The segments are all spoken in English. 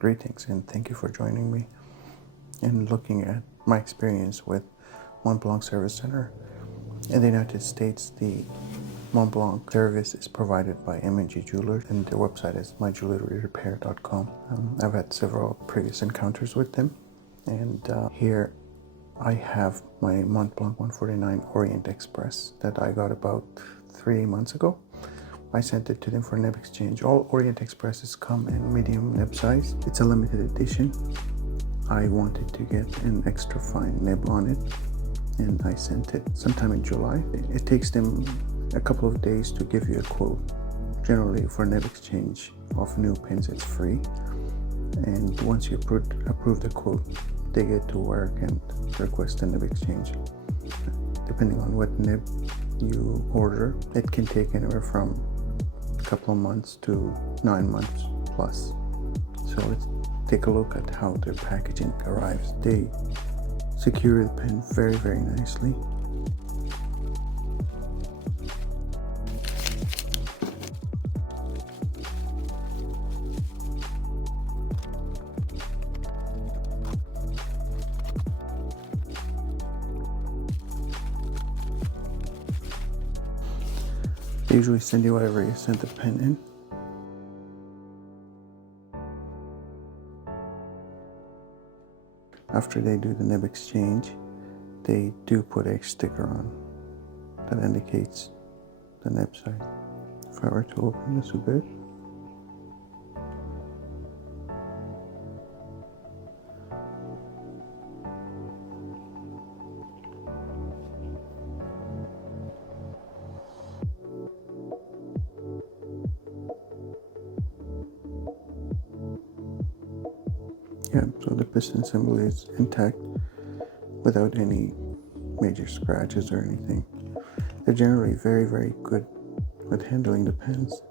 Greetings and thank you for joining me in looking at my experience with Montblanc Service Center. In the United States, the Montblanc service is provided by M&G Jewelers, and their website is myjewelryrepair.com. I've had several previous encounters with them, and here I have my Montblanc 149 Orient Express that I got about 3 months ago. I sent it to them for nib exchange. All Orient Expresses come in medium nib size. It's a limited edition. I wanted to get an extra fine nib on it, and I sent it sometime in July. It takes them a couple of days to give you a quote. Generally, for nib exchange of new pins, it's free. And once you approve the quote, they get to work and request a nib exchange. Depending on what nib you order, it can take anywhere from a couple of months to 9 months plus. So let's take a look at how their packaging arrives. They secure the pen very, very nicely. They usually send you whatever you sent the pen in. After they do the nib exchange, they do put a sticker on that indicates the nib size. If I were to open this a bit, yeah, so the piston assembly is intact without any major scratches or anything. They're generally very, very good with handling the pens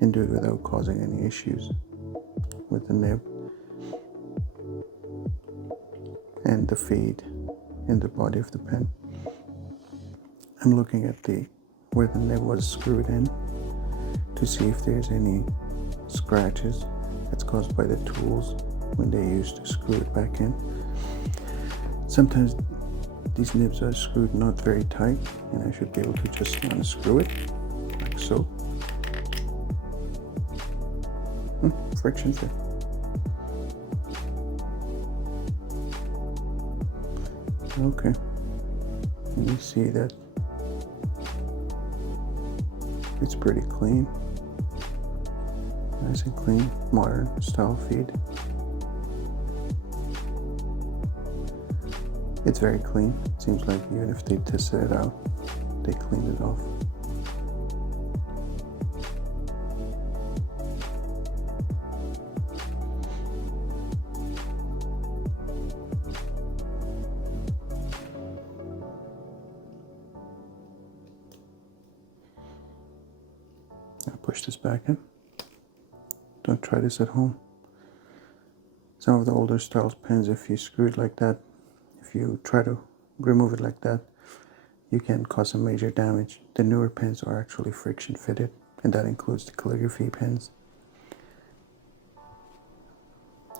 and do it without causing any issues with the nib and the feed in the body of the pen. I'm looking at where the nib was screwed in to see if there's any scratches that's caused by the tools when they used to screw it back in. Sometimes these nibs are screwed not very tight, and I should be able to just unscrew it like so. Friction fit. Okay, and you see that it's pretty clean. Nice and clean, modern style feed. It's very clean. It seems like even if they tested it out, they cleaned it off. I'll push this back in. Don't try this at home. Some of the older styles pens, if you screw it like that, if you try to remove it like that, you can cause some major damage. The newer pens are actually friction fitted, and that includes the calligraphy pens.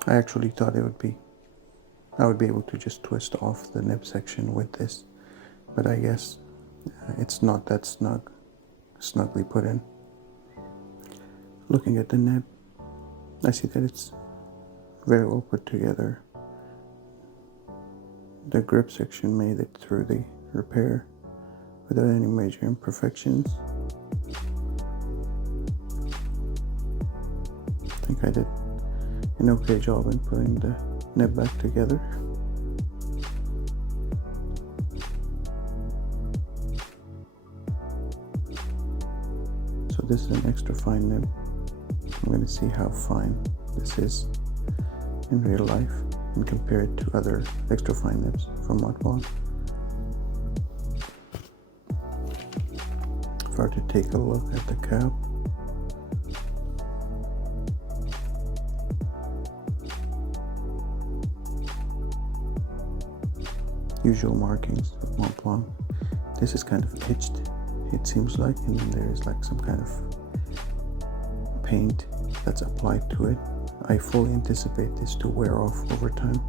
I actually thought I would be able to just twist off the nib section with this, but I guess it's not that snugly put in. Looking at the nib, I see that it's very well put together. The grip section made it through the repair without any major imperfections. I think I did an okay job in putting the nib back together. So this is an extra fine nib. I'm going to see how fine this is in real life and compare it to other extra fine nibs from Montblanc. If I were to take a look at the cap, usual markings of Montblanc. This is kind of etched, it seems like, and then there is like some kind of paint that's applied to it. I fully anticipate this to wear off over time.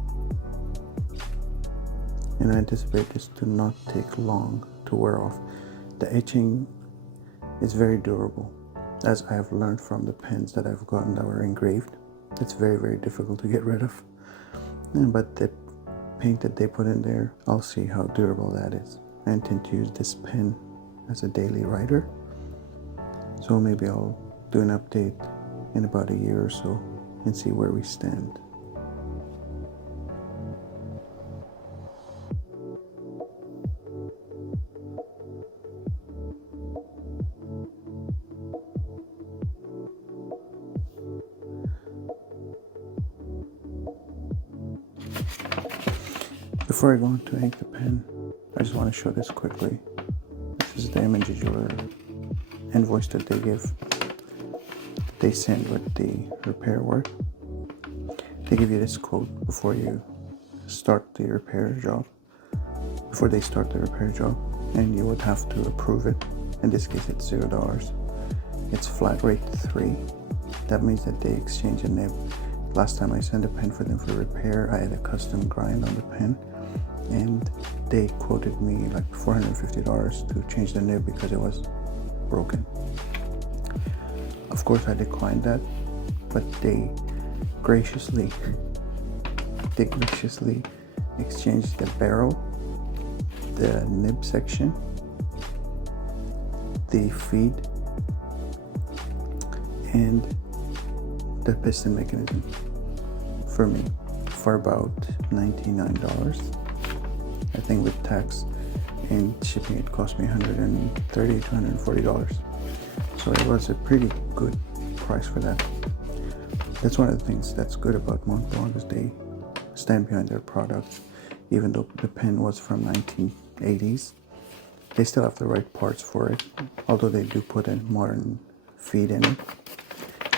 And I anticipate this to not take long to wear off. The etching is very durable, as I have learned from the pens that I've gotten that were engraved. It's very, very difficult to get rid of. But the paint that they put in there, I'll see how durable that is. I intend to use this pen as a daily writer, so maybe I'll do an update in about a year or so and see where we stand. Before I go on to ink the pen, I just want to show this quickly. This is the Imaginger invoice that they send with the repair work. They give you this quote before you start the repair job, before they start the repair job, and you would have to approve it. In this case, it's $0. It's flat rate 3. That means that they exchange a nib. Last time I sent a pen for them for repair, I had a custom grind on the pen, and they quoted me like $450 to change the nib because it was broken. Of course, I declined that, but they graciously exchanged the barrel, the nib section, the feed, and the piston mechanism for me for about $99. I think with tax and shipping it cost me $130 to $140. So it was a pretty good price for that. That's one of the things that's good about Montblanc, is they stand behind their products. Even though the pen was from 1980s, they still have the right parts for it, although they do put a modern feed in it.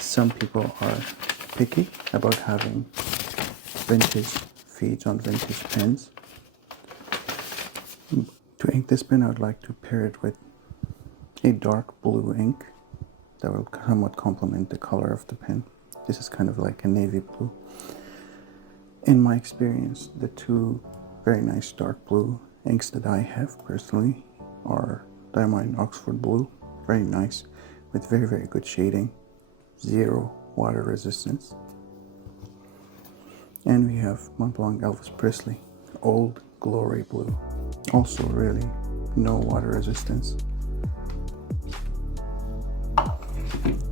Some people are picky about having vintage feeds on vintage pens. To ink this pen, I would like to pair it with a dark blue ink that will somewhat complement the color of the pen. This is kind of like a navy blue. In my experience, the two very nice dark blue inks that I have personally are Diamond Oxford Blue, very nice, with very, very good shading, zero water resistance. And we have Montblanc Elvis Presley, Old Glory Blue, also really no water resistance.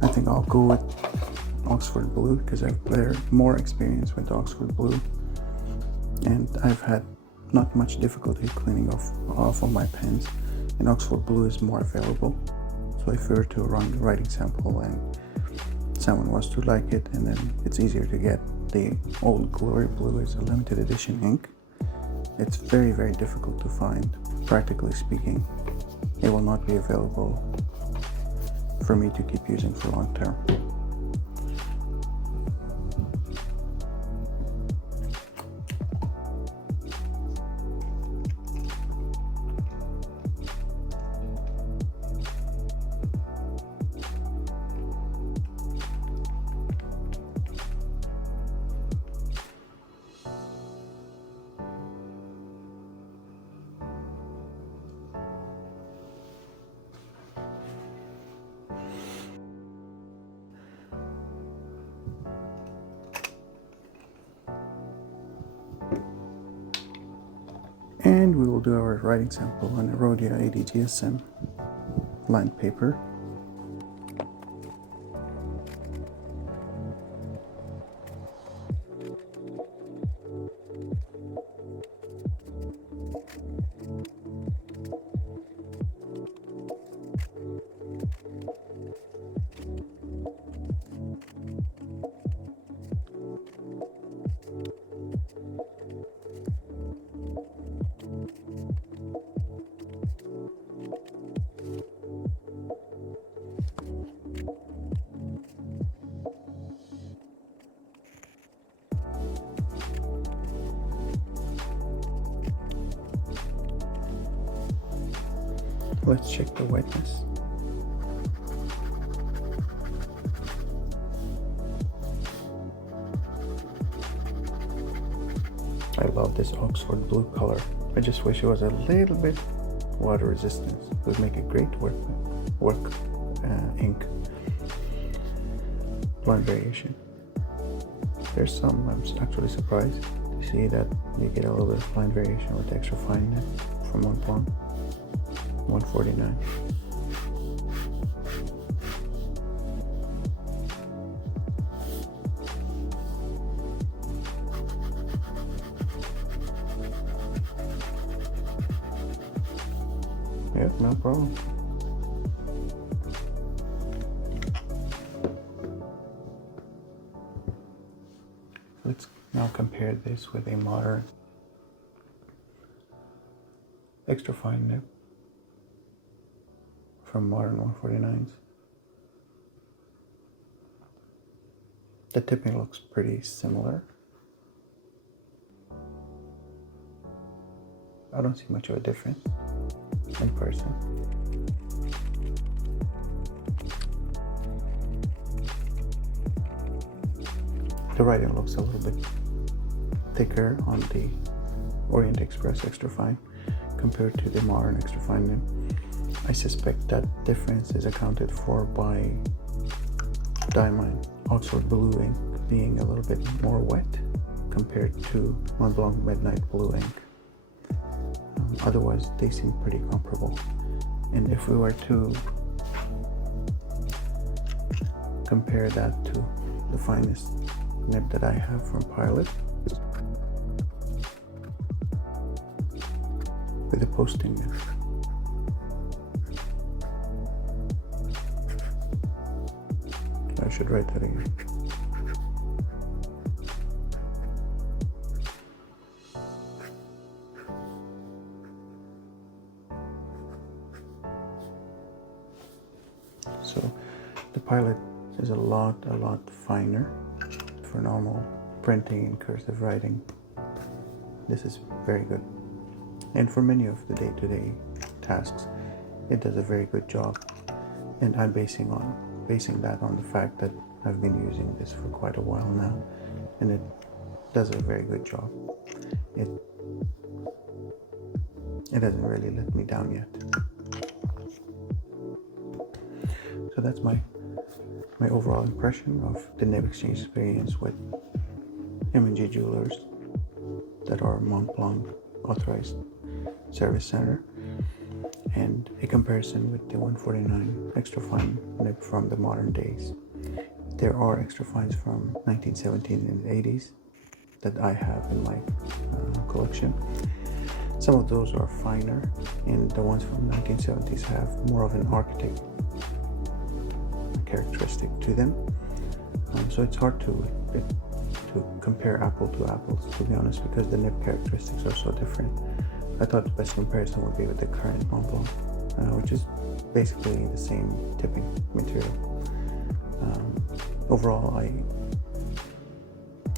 I think I'll go with Oxford Blue because I've more experience with Oxford Blue, and I've had not much difficulty cleaning off of my pens, and Oxford Blue is more available. So if we were to run the writing sample and someone was to like it, and then it's easier to get. The Old Glory Blue is a limited edition ink. It's very, very difficult to find. Practically speaking, it will not be available for me to keep using for long term. And we will do our writing sample on a Rhodia ADGSM lined paper. Let's check the wetness. I love this Oxford blue color. I just wish it was a little bit water resistant. It would make a great work ink. Line variation. There's some, I'm actually surprised to see that you get a little bit of line variation with extra fine nib from Montblanc 149. Yep, no problem. Let's now compare this with a modern extra fine nib from modern 149s. The tipping looks pretty similar. I don't see much of a difference in person. The writing looks a little bit thicker on the Orient Express extra fine compared to the modern extra fine nib. I suspect that difference is accounted for by Diamine Oxford blue ink being a little bit more wet compared to Montblanc Midnight blue ink. Otherwise, they seem pretty comparable. And if we were to compare that to the finest nib that I have from Pilot with the posting nib, I should write that again. So the Pilot is a lot finer for normal printing and cursive writing. This is very good. And for many of the day-to-day tasks, it does a very good job. And I'm basing that on the fact that I've been using this for quite a while now, and it does a very good job. It hasn't really let me down yet. So that's my overall impression of the nib exchange experience with M&G Jewelers that are Montblanc authorized service center, and a comparison with the 149 extra fine nib from the modern days. There are extra fines from 1917 and 80s that I have in my collection. Some of those are finer, and the ones from 1970s have more of an architect characteristic to them. So it's hard to compare apple to apples, to be honest, because the nib characteristics are so different. I thought the best comparison would be with the current Montblanc, which is basically the same tipping material. Overall, I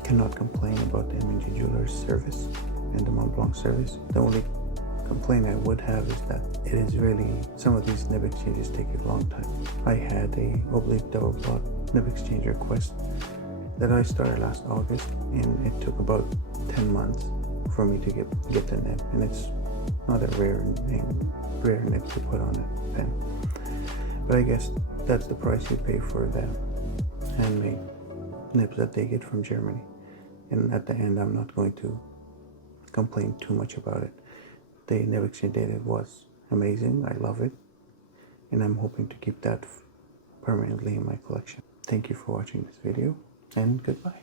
cannot complain about the M&G Jewelers service and the Montblanc service. The only complaint I would have is that it is really, some of these nib exchanges take a long time. I had a oblique double block nib exchange request that I started last August, and it took about 10 months for me to get the nib, and it's not a rare nib to put on a pen. But I guess that's the price you pay for the handmade nibs that they get from Germany. And at the end, I'm not going to complain too much about it. The nib exchange data was amazing. I love it, and I'm hoping to keep that permanently in my collection. Thank you for watching this video, and goodbye.